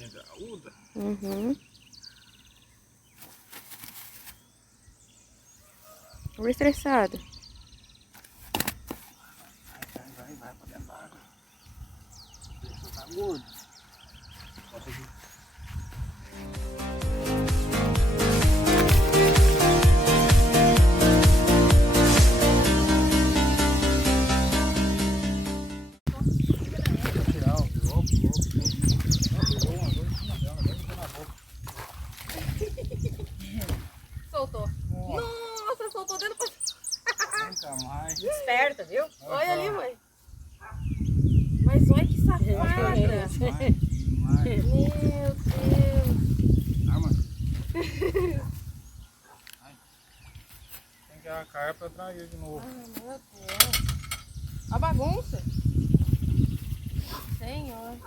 Bichinha graúda. Uhum. Ou estressada. Vai pra dentro da água. Deixa tá gordo. Bota aqui. Soltou. Nossa, soltou dentro do... Nunca mais. Desperta, viu? Olha ali, mãe. Mas olha que safada. Meu Deus. Calma. Tem que ir a carpa pra trair de novo. Ai, meu Deus. A bagunça. Senhor.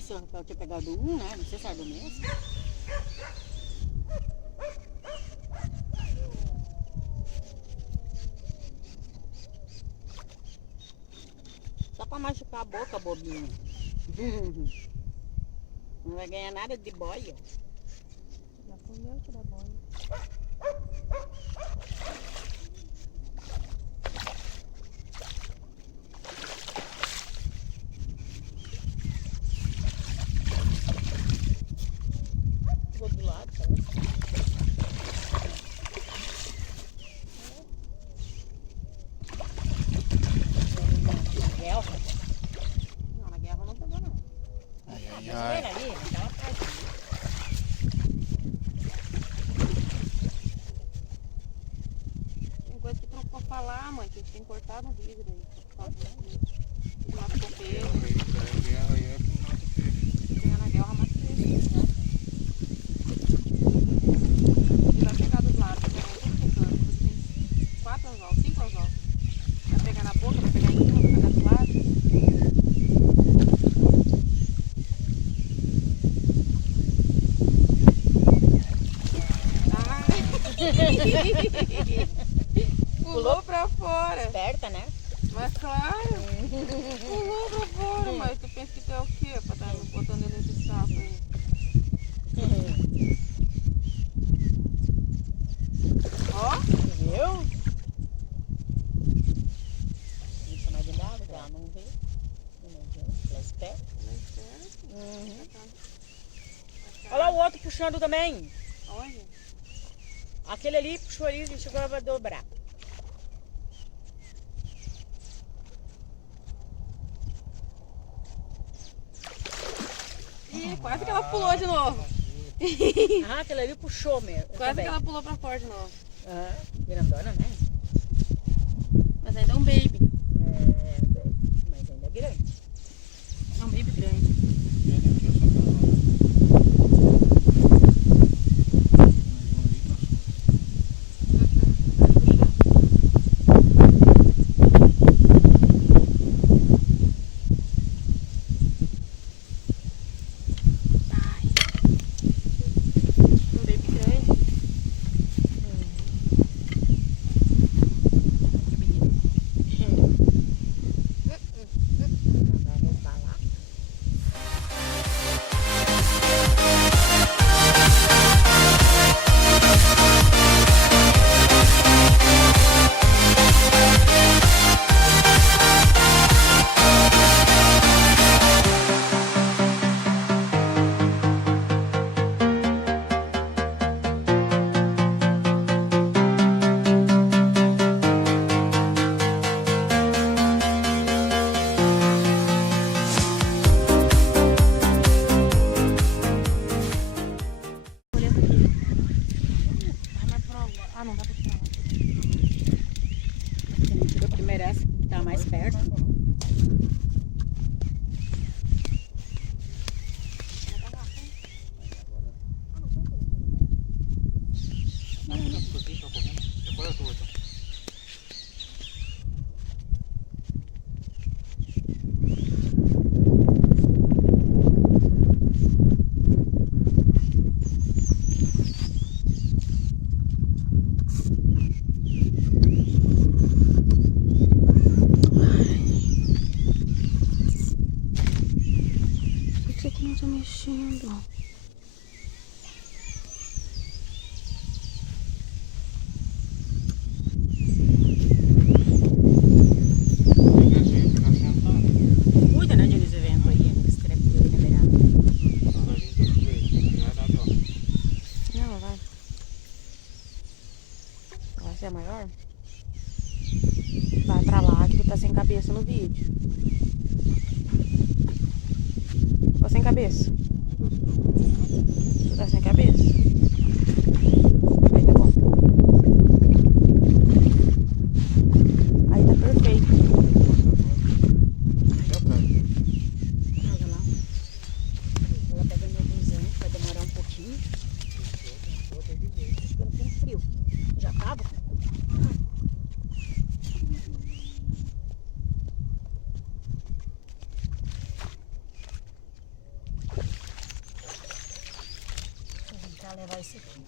Só pra eu ter pegado um, né? Não sei se era do mês. Só pra machucar a boca, bobinho. Não vai ganhar nada de boia. Já fui eu que dá boia. Falar, mãe, que a gente tem cortado o vidro aí. Mata o peixe. Ganhar na guerra, mata o peixe, né? Ele vai pegar dos lados, né? Tem 4 anzol, 5 anzol. Vai pegar na boca, vai pegar em cima, vai pegar do lado. Pulou pra fora. Esperta, né? Mas claro. Pulou pra fora, mas tu pensa que tu é o quê? Pra estar botando ele nesse saco aí. Ó. Viu? Não chama de nada, ela não vê. Ela é esperta. Olha lá o outro puxando também. Olha. Aquele ali puxou ali e chegou a dobrar. Ih, quase que ela pulou de novo. Ah, aquele ali puxou mesmo. Quase que ela pulou pra fora de novo. Ah, grandona, né? Mas ainda é um baby. É, mas ainda é grande. É um baby grande. Depois eu tô. Por que que não tá mexendo? Cuida, né, de evento aí, que escreve eu na beirada. Não, vai. Vai ser maior? Vai pra lá que tu tá sem cabeça no vídeo. Tô sem cabeça. Tu tá sem cabeça? Aí tá bom. Aí tá perfeito. Olha lá. Ela pega meu blusão, vai demorar um pouquinho. Ficando com frio. Já tava? Deixa eu tentar levar esse aqui.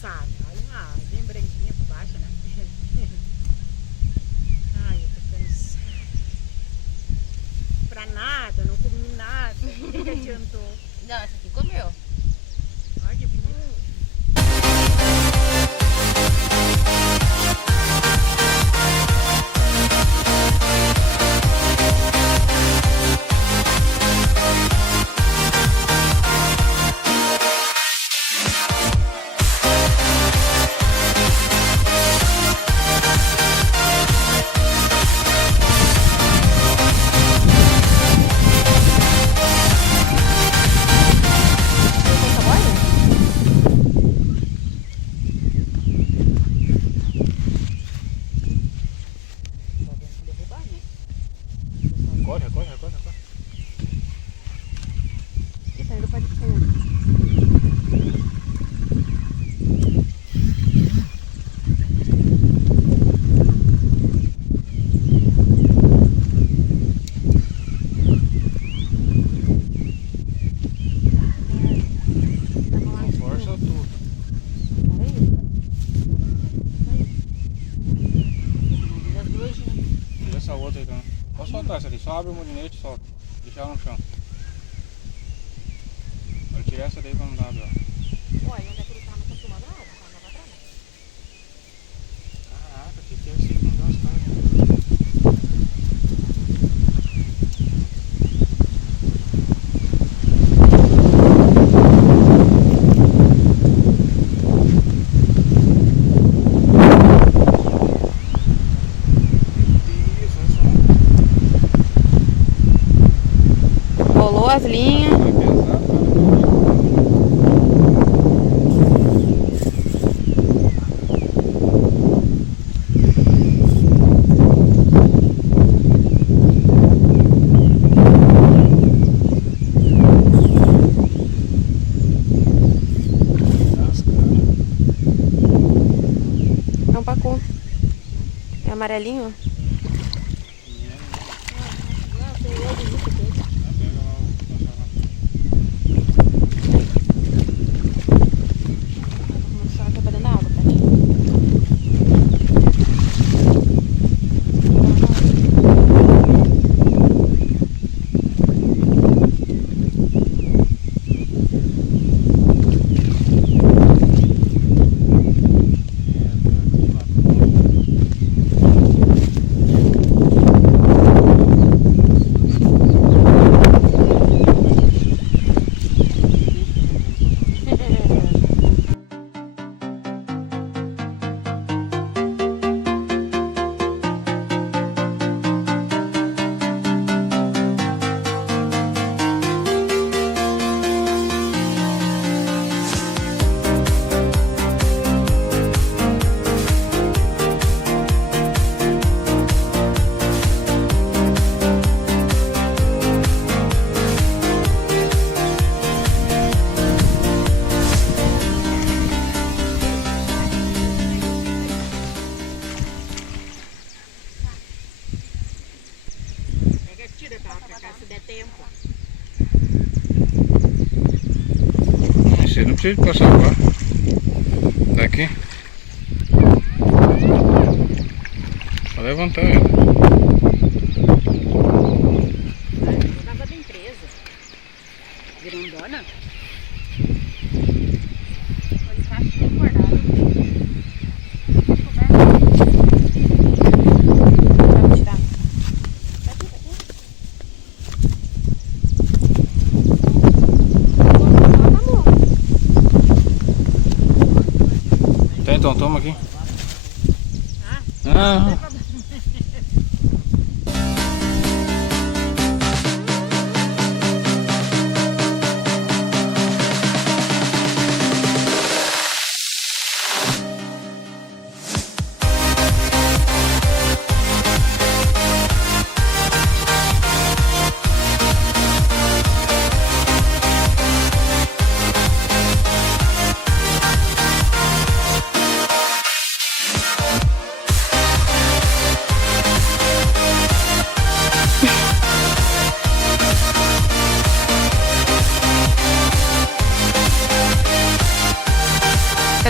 cansada. Olha lá, bem branquinha por baixo, né? Ai, eu tô cansada. Pra nada, não comi nada. O que adiantou? Não, essa aqui comeu. Olha que bonito. Recorre, recorre, recorre, recorre. Isso ainda pode ser. Com força tudo. Tira essa outra aí também. Pode soltar essa ali, só abre o molinete e solta. Deixa ela no chão. Pode tirar essa daí pra não dar água. Uai, onde é que ele tá? Não tá filmando nada? Tá na batalha? Caraca, que é esse que não deu as caras. Rolou as linhas. É um pacu. É amarelinho? Você não precisa passar lá. Daqui. Vou levantar ela. Eu tava bem presa. Grandona. Olha, tá bem guardado. Vamos tirar. Então toma aqui.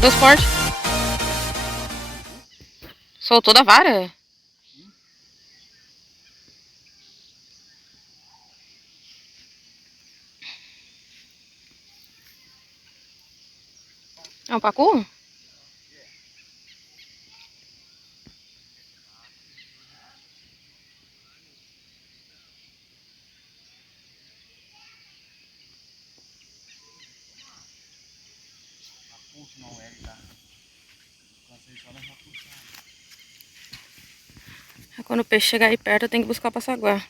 Cadê os portes? Soltou da vara? É um pacu? Pulso não é, ele tá. Cansei só nessa pulsada. Quando o peixe chegar aí perto, eu tenho que buscar o passaguá.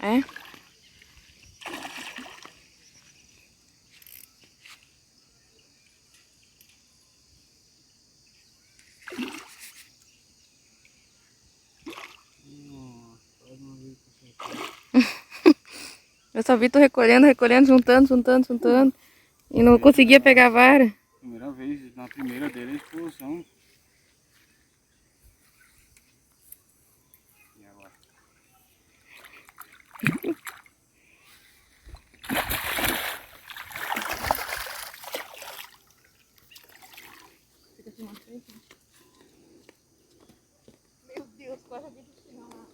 É? Eu só vi tu recolhendo, juntando. E não conseguia pegar a vara. Primeira vez, na primeira dele, a expulsão. E agora? Meu Deus, quase a vida final lá.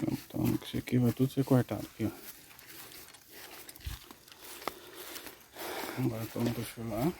Então, isso aqui vai tudo ser cortado aqui, ó. Agora vamos puxar lá.